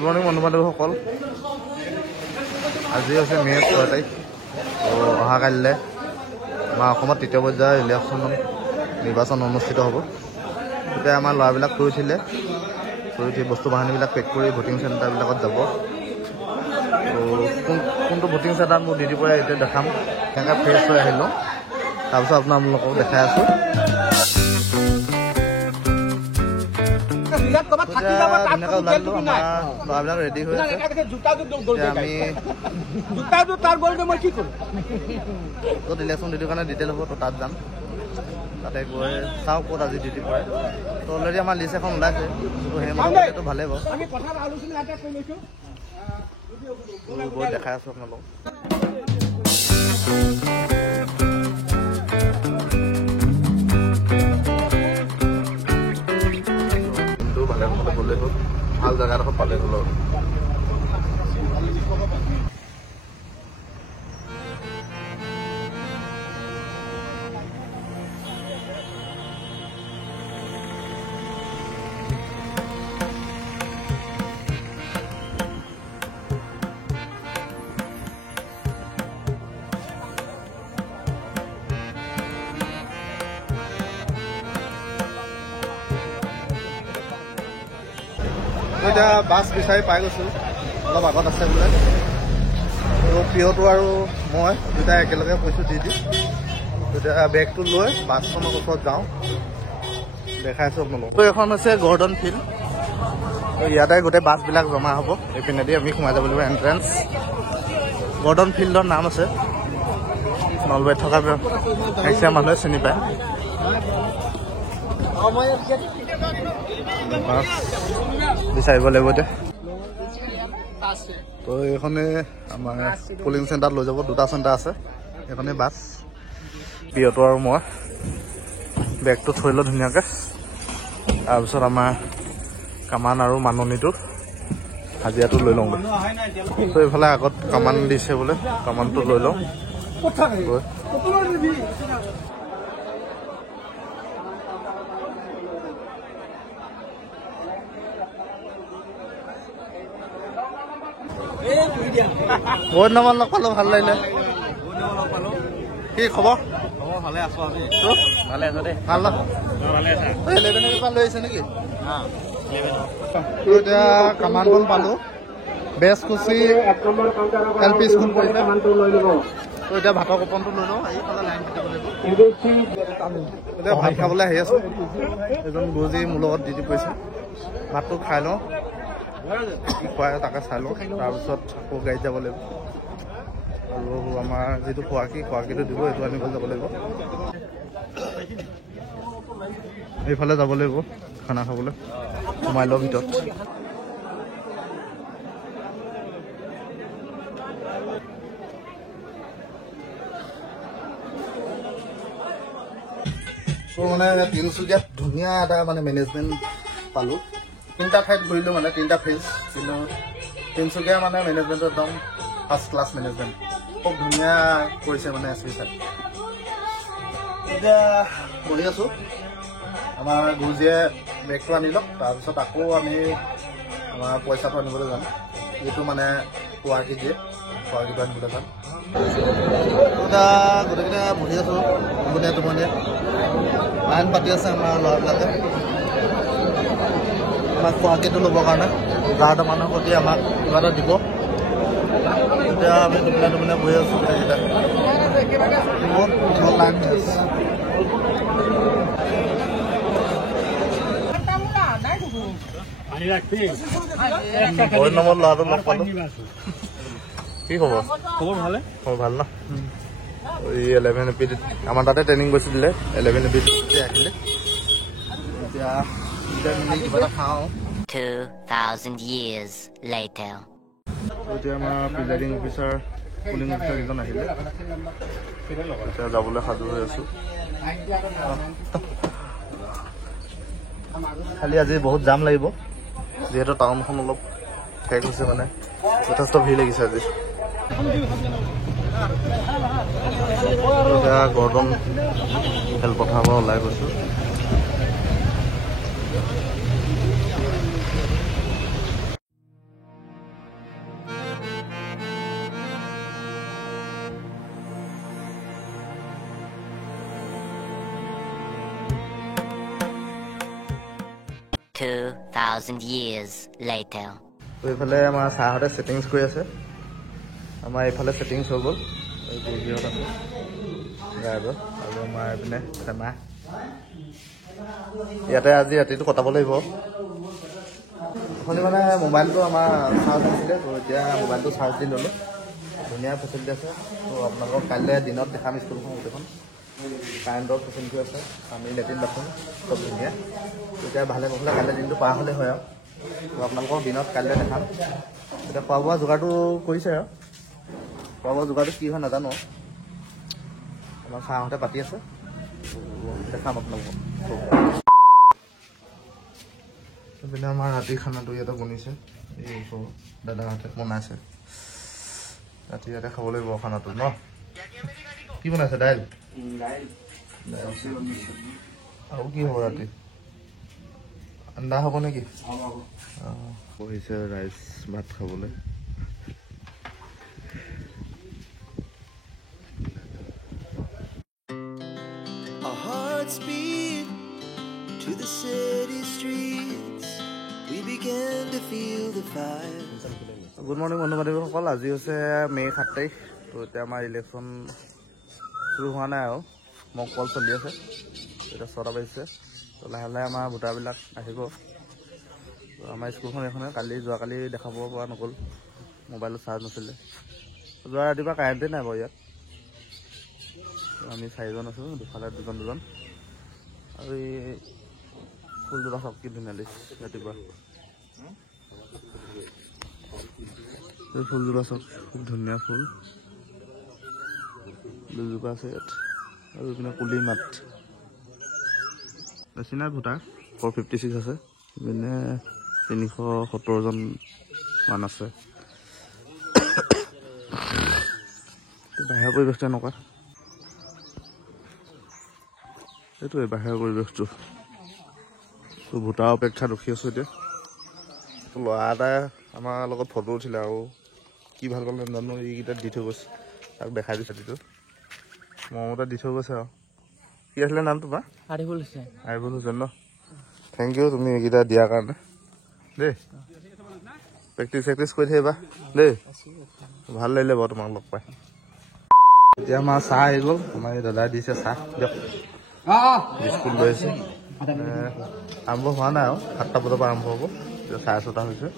Good morning বন্ধু বান্ধৱীসকল। আজি হৈছে মে 6 তাৰিখ। অহা কাইলৈ আমাৰ অসমত তৃতীয় পৰ্যায়ৰ ইলেকশ্যন নিৰ্বাচন অনুষ্ঠিত হ'ব। এতিয়া আমাৰ ল'ৰাবিলাক শুই উঠি বস্তু বাহানিবিলাক পেক কৰি ভোটিং চেণ্টাৰবিলাকত যাব। কোনটো ভোটিং চেণ্টাৰত মোৰ ডিউটিৰ পৰা এতিয়া দেখাম, কেনেকৈ ফ্ৰেছ হৈ আহিলোঁ, তাৰপিছত আপোনালোকক দেখাই আছোঁ। ল'ৰাবিলাক ৰেডি হৈ আছে। আমি ক'ত ইলেকশ্যন ডিউটিৰ কাৰণে ডিটেইল হ'ব, তো তাত যাম। তাতে গৈ চাওঁ ক'ত আজি ডিউটি কৰে। তো অলৰেডি আমাৰ লিষ্ট এখন ওলাইছে, তো সেই মতে ভালেই বাৰু। গৈ দেখাই আছোঁ আপোনালোকক। ভালে মতে গ'লেই হ'ল, ভাল জেগা এডোখৰ পালেই হ'ল আৰু। এতিয়া বাছ বিচাৰি পাই গৈছোঁ, অলপ আগত আছে বোলে। তো প্ৰিয়টো আৰু মই দুটাই একেলগে কৈছোঁ দি এতিয়া বেগটো লৈ বাছখনৰ ওচৰত যাওঁ, দেখাইছোঁ আপোনালোকক। তো এখন হৈছে গৰ্ডন ফিল্ড। তো ইয়াতে গোটেই বাছবিলাক জমা হ'ব। এইপিনেদি আমি সোমাই যাব লাগিব, এণ্ট্ৰেঞ্চ। গৰ্ডন ফিল্ডৰ নাম আছে, নলবাৰীত থকা মেক্সিমাম মানুহে চিনি পায়। বাছ বিচাৰিব লাগিব এতিয়া। তো এইখনে আমাৰ পলিং চেণ্টাৰত লৈ যাব, দুটা চেণ্টাৰ আছে। এইখনে বাছ, প্ৰিয়টো আৰু মই বেগটো থৈ লওঁ ধুনীয়াকৈ। তাৰপিছত আমাৰ কামান আৰু মাননীটো হাজিৰাটো লৈ লওঁ। তো এইফালে আগত কামান দিছে বোলে, কামানটো লৈ লওঁ। বহুত নামান লগ পালোঁ, ভাল লাগিলে। কি খবৰ? ভালে আছো। ভালে আছো দেই। ভাল ন? লৈ আহিছে নেকি? এতিয়া কামানখন পালোঁ, বেজকুচি LP স্কুল পৰিছে। তো এতিয়া ভাতৰ কুপনটো লৈ লওঁ, এইফালে লাইন পাতিব লাগিব। এতিয়া ভাত খাবলৈ আহি আছোঁ। এজন গুৰুজী মোৰ লগত ডিউটি কৰিছে। ভাতটো খাই লওঁ, কি খুৱাই তাকে চাই লওঁ, তাৰপিছত আকৌ গাড়ীত যাব লাগিব। আৰু আমাৰ যিটো খোৱাকীটো দিব, এইটো আনিবলৈ যাব লাগিব। এইফালে যাব লাগিব খানা খাবলৈ, সোমাই লওঁ ভিতৰত। মানে তিনিচুকীয়াত ধুনীয়া এটা মানে মেনেজমেণ্ট পালোঁ। তিনিটা ঠাইত ঘূৰিলোঁ, মানে তিনিটা ফেজ, কিন্তু তিনিচুকীয়া মানে মেনেজমেণ্টটো একদম ফাৰ্ষ্ট ক্লাছ মেনেজমেণ্ট, খুব ধুনীয়া কৰিছে মানে এছ.পি. ছাৰ। এতিয়া বহি আছোঁ, আমাৰ গুৰুজীয়ে বেগটো আনি লওক, তাৰপিছত আকৌ আমি আমাৰ পইচাটো আনিবলৈ যাম। এইটো মানে খোৱাকী দিয়ে, খোৱাকীটো আনিবলৈ যাম। এতিয়া গোটেইকেইটা বহি আছোঁ টোপনিয়ে লাইন পাতি আছে আমাৰ ল'ৰাবিলাকে আমাক খোৱাকীটো ল'বৰ কাৰণে। 11টা মানুহৰ প্ৰতি আমাক কিবা এটা দিব। এতিয়া আমি টোপনিয়ে বহি আছোঁ গোটেইকেইটা, বহুত দীঘল লাইন হৈ আছে। বহুত নম্বৰ ল'ৰাটো লগ পালোঁ। কি খবৰ? খবৰ ভালে। খবৰ ভাল ন? এই 11 AP আমাৰ তাতে ট্ৰেইনিং কৰিছিলে, 11 AP আহিলে। এতিয়া কিবা এটা খাওঁ। 2000 years later. এতিয়া আমাৰ প্ৰিজাইডিং অফিচাৰ, পুলিং অফিচাৰ কেইজন আহিলে। এতিয়া যাবলৈ সাজু হৈ আছোঁ। খালি আজি বহুত জাম লাগিব, যিহেতু টাউনখন অলপ ঠেক হৈছে, মানে যথেষ্ট ভিৰ লাগিছে আজি। এতিয়া গৰ্ডন খেলপথাৰৰ পৰা ওলাই গৈছোঁ। 2,000 years later. তো এইফালে আমাৰ ছাৰহঁতে ছেটিংছ কৰি আছে আমাৰ এইফালে ছেটিংছ হৈ গ'ল এই বৌজিহঁত আছে ড্ৰাইভাৰ আৰু আমাৰ এইপিনে খানা ইয়াতে আজি ৰাতিটো কটাব লাগিব অথনি মানে মোবাইলটো আমাৰ চাৰ্জ হৈছিলে তো এতিয়া মোবাইলটো চাৰ্জ দি ল'লোঁ ধুনীয়া ফেচিলিটি আছে তো আপোনালোকক কাইলৈ দিনত দেখাম স্কুলখন গোটেইখন কাৰেণ্টৰ ফেচিলিটি আছে আমি লেট্ৰিন বাথৰুম চব ধুনীয়া এতিয়া ভালে ভালে কাইলৈ দিনটো পাৰ হ'লে হয় আৰু তো আপোনালোকক দিনত কাইলৈ দেখাম এতিয়া খোৱা বোৱা যোগাৰটো কৰিছে আৰু খোৱা বোৱা যোগাৰটো কি হয় নাজানো আমাৰ ছাৰহঁতে পাতি আছে দেখাম আপোনালোকক এইপিনে আমাৰ ৰাতিৰ খানাটো ইয়াতে বনিছে এই ওচৰ দাদাহঁতে বনাইছে ৰাতি ইয়াতে খাব লাগিব খানাটো ন কি বনাইছে দাইল আৰু কি হ'ব ৰাতি আন্দা হ'ব নেকি বহিছে ৰাইচ ভাত খাবলৈ Our hearts beat to the city streets. We began to feel the fire. Good morning বন্ধু বান্ধৱীসকল আজি হৈছে মে' 7 তাৰিখ তো এতিয়া আমাৰ ইলেকশ্যন শুৰু হোৱা নাই আৰু মক কল চলি আছে এতিয়া 6টা বাজিছে তো লাহে লাহে আমাৰ ভোটাৰবিলাক আহিব তো আমাৰ স্কুলখন এইখনে যোৱাকালি দেখাব পৰা নগ'ল মোবাইলত চাৰ্জ নাছিলে যোৱা ৰাতিপুৱা কাৰেণ্টেই নাই বাৰু ইয়াত আমি 4জন আছোঁ দুফালে দুজন আৰু এই ফুলজোপা চব কি ধুনীয়া লাগিছে ৰাতিপুৱা এই ফুলজোপা চব খুব ধুনীয়া ফুল দুজোপা আছে ইয়াত আৰু এইপিনে কুলি মাত বেছি নাই ভোটাৰ 456 আছে ইপিনে 370জন মান আছে বাহিৰৰ পৰিৱেশটো এনেকুৱা এইটোৱে বাহিৰৰ পৰিৱেশটো ভোটাৰ অপেক্ষাত ৰখি আছোঁ এতিয়া ল'ৰা এটাই আমাৰ লগত ফটো উঠিলে আৰু কি ভাল পালে নাজানো এইকেইটাত দি থৈ গৈছে তাক দেখাই দিছে ছাতিটো মৰমতে দি থৈ গৈছে আৰু কি আছিলে নাম তোমাৰ আৰিফুল হুছেইন ন থেংক ইউ তুমি এইকেইটা দিয়াৰ কাৰণে দেই প্ৰেক্টিচ কৰি থাকিবা দেই ভাল লাগিলে বাৰু তোমাক লগ পাই এতিয়া আমাৰ চাহ আহি গ'ল আমাৰ এই দাদাই দিছে চাহ দিয়ক বিস্কুট লৈ আছে আৰম্ভ হোৱা নাই আৰু 7টা বজাৰ পৰা আৰম্ভ হ'ব এতিয়া 6:30 হৈছে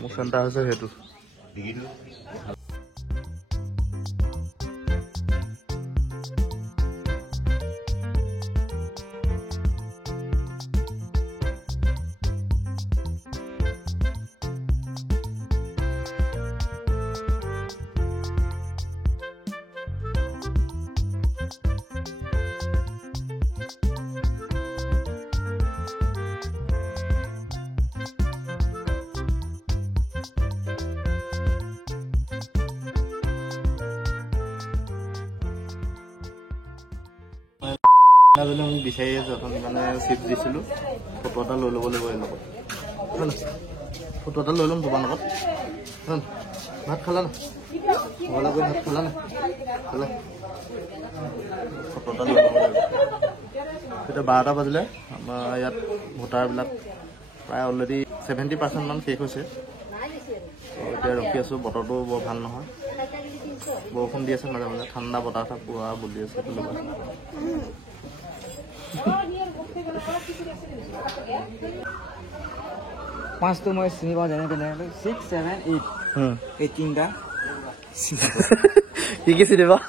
মোৰ চেণ্টাৰ হৈছে সেইটো মোক বিচাৰি আছো অথনি মানে চিট দিছিলোঁ ফটো এটা লৈ ল'ব লাগিব এই লগত ফটো এটা লৈ ল'ম তোমাৰ লগত ভাত খালা না ঘৰলৈ গৈ ভাত খালা না খালে ফটো এটা লৈ ল'ব লাগিব এতিয়া 12টা বাজিলে আমাৰ ইয়াত ভোটাৰবিলাক প্ৰায় অলৰেডি 70% মান শেষ হৈছে এতিয়া ৰখি আছোঁ বতৰটো বৰ ভাল নহয় বৰষুণ দি আছে মাজে মাজে ঠাণ্ডা বতাহ এটা পুৱা বলি আছে পাঁচটো মই চিনি পাওঁ যেনে তেনেহ'লে 6, 7, 8 এই তিনিটা কি কি চিনি পাওঁ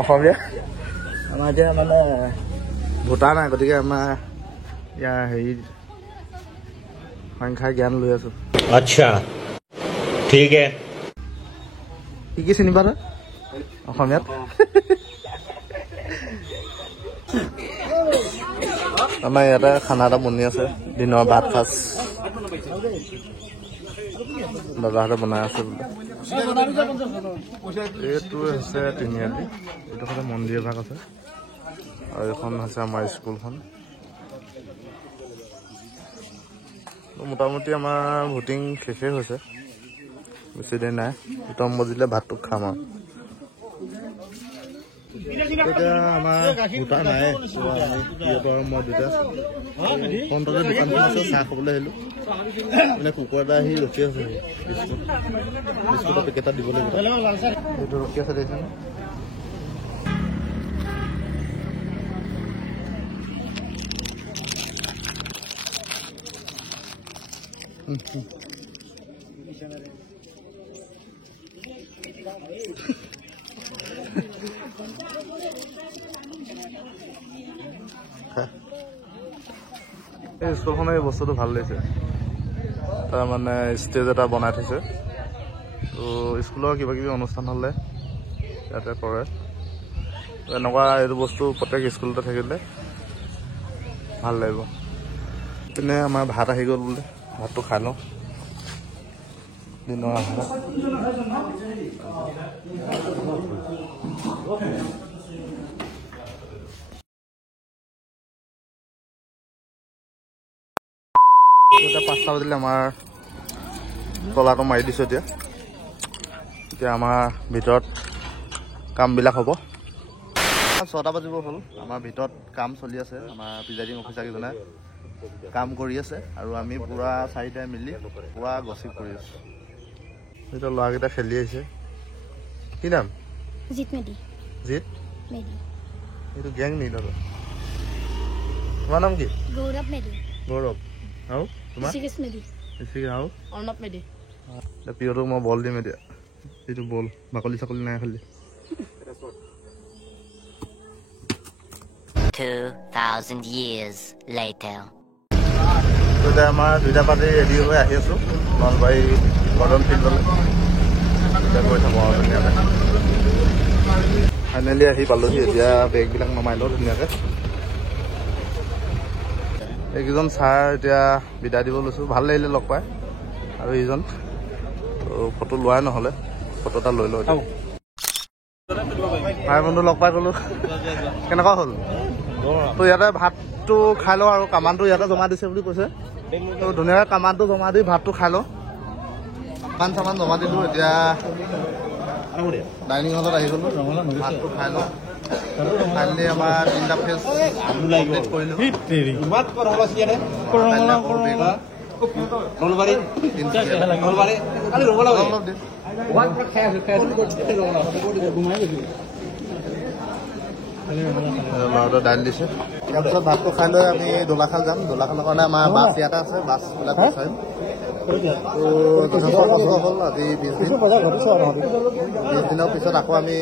অসমীয়া আমাৰ এতিয়া মানে ভোটাৰ নাই গতিকে আমাৰ ইয়াৰ হেৰি সংখ্যাৰ জ্ঞান লৈ আছোঁ আচ্ছা ঠিক কি কি চিনি পাওঁ অসমীয়াত আমাৰ ইয়াতে খানা এটা বনি আছে দিনৰ ভাত সাজ দাদাহঁতে বনাই আছে বোলে এইটো হৈছে তিনিআলি এইটো ফালে মন্দিৰ এভাগ আছে আৰু এইখন হৈছে আমাৰ স্কুলখন মোটামুটি আমাৰ ভোটিং শেষেই হৈছে বেছি দেৰি নাই 2 বজিলে ভাতটো খাম আৰু এতিয়া আমাৰ গোটা নাই সিহঁতৰ মই দুটা ফ্ৰণ্টতে দোকানখন আছে চাহ খাবলৈ আহিলোঁ মানে কুকুৰ এটা আহি ৰখি আছে বিস্কুটৰ পেকেট এটা দিব লাগিব এইটো ৰখি আছে দেখিছেনে এই স্কুলখনে এই বস্তুটো ভাল লাগিছে তাৰ মানে ষ্টেজ এটা বনাই থৈছে তো স্কুলৰ কিবা কিবি অনুষ্ঠান হ'লে ইয়াতে কৰে এনেকুৱা এইটো বস্তু প্ৰত্যেক স্কুলতে থাকিলে ভাল লাগিব পিনে আমাৰ ভাত আহি গ'ল বোলে ভাতটো খাই লওঁ দিনৰ আহাৰ এতিয়া 5টা বাজিলে আমাৰ তলাটো মাৰি দিছোঁ এতিয়া আমাৰ ভিতৰত কামবিলাক হ'ব 6টা বাজিব হ'ল আমাৰ ভিতৰত কাম চলি আছে আমাৰ প্ৰিজাইডিং অফিচাৰকেইজনে কাম কৰি আছে আৰু আমি পুৰা 4টাই মিলি পুৰা গছিপ কৰি আছোঁ এতিয়া ল'ৰাকেইটা খেলি আহিছে কি নাম জিত মেডি জিত মেডি এইটো গেং নি দাদা তোমাৰ নাম কি গৌৰৱ মেডি গৌৰৱ আৰু তোমাৰ ঋষিকেশ মেডি আৰু অৰ্ণৱ মেডি পিয়টোক মই বল দিম এতিয়া এইটো বল বাকলি চাকলি নাই খালি 2,000 years later. এতিয়া আমাৰ 2টা পাৰ্টি ৰেডি হৈ আহি আছোঁ নলবাৰী গৰ্ডন ফিল্ডলৈ এতিয়া গৈ থাকোঁ আৰু ধুনীয়াকৈ ফাইনেলি আহি পালোহি এতিয়া বেগবিলাক নমাই লওঁ ধুনীয়াকৈ এইকেইজন ছাৰ এতিয়া বিদায় দিব লৈছোঁ ভাল লাগিলে লগ পাই আৰু এইজন ফটো লোৱাই নহ'লে ফটো এটা লৈ লওঁ ভাই বন্ধু লগ পাই গ'লোঁ কেনেকুৱা হ'ল তো ইয়াতে ভাতটো খাই লওঁ আৰু কামানটো ইয়াতে জমা দিছে বুলি কৈছে তো ধুনীয়াকৈ কামানটো জমা দি ভাতটো খাই লওঁ কামান চামান জমা দিলোঁ এতিয়া ডাইনিং হলত আহি গ'লোঁ ভাতটো খাই লওঁ কাইলৈ আমাৰ 3টা ফেজ কমপ্লিট কৰিলোঁ ল'ৰাটো দাইল দিছে তাৰপিছত ভাতটো খাই লৈ আমি দোলাখাল যাম দোলাখালৰ কাৰণে আমাৰ বাছ ইয়াতে আছে বাছবিলাক বিচাৰিম তো যথেষ্ট কষ্ট হ'ল আজি 20 দিনৰ পিছত আকৌ আমি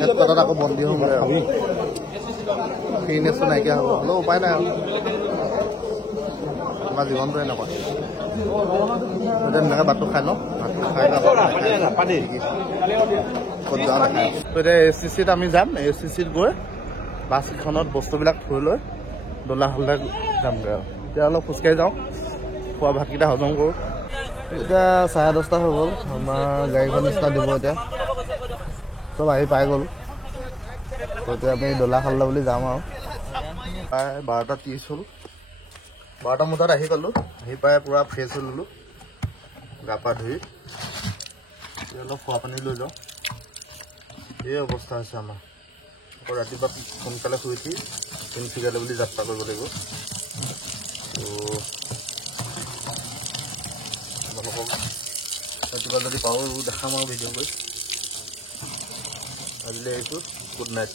ক্ষেত্ৰত আকৌ বন্দী হ'ম ফ্ৰিনেছটো নাইকিয়া হ'ব হ'লেও উপায় নাই আৰু আমাৰ জীৱনটো এনেকুৱা এতিয়া ধুনীয়াকৈ ভাতটো খাই লওঁ ভাতটো খাই ক'ত যাওঁ নাখায় তো এতিয়া ACCত আমি যাম ACCত গৈ বাছকেইখনত বস্তুবিলাক থৈ লৈ দোলাখাললৈ যামগৈ আৰু এতিয়া অলপ খোজকাঢ়ি যাওঁ খোৱা ভাতকেইটা হজম কৰোঁ এতিয়া 10:30 হৈ গ'ল আমাৰ গাড়ীখন ষ্টাৰ্ট দিব এতিয়া চব আহি পাই গ'ল তো এতিয়া আমি দোলাখাললৈ বুলি যাম আৰু প্ৰায় 12:30 হ'ল 12টা বজাত আহি পালোঁ আহি পাই পূৰা ফ্ৰেছ হৈ ল'লোঁ গা পা ধুই অলপ খোৱা পানী লৈ যাওঁ এই অৱস্থা হৈছে আমাৰ আকৌ ৰাতিপুৱা সোনকালে শুই উঠি তিনিচুকীয়ালৈ বুলি যাত্ৰা কৰিব লাগিব তো আপোনালোকক ৰাতিপুৱা যদি পাওঁ দেখাম আৰু ভিডিঅ' কৰি আজিলৈ আহিছোঁ গুড নাইট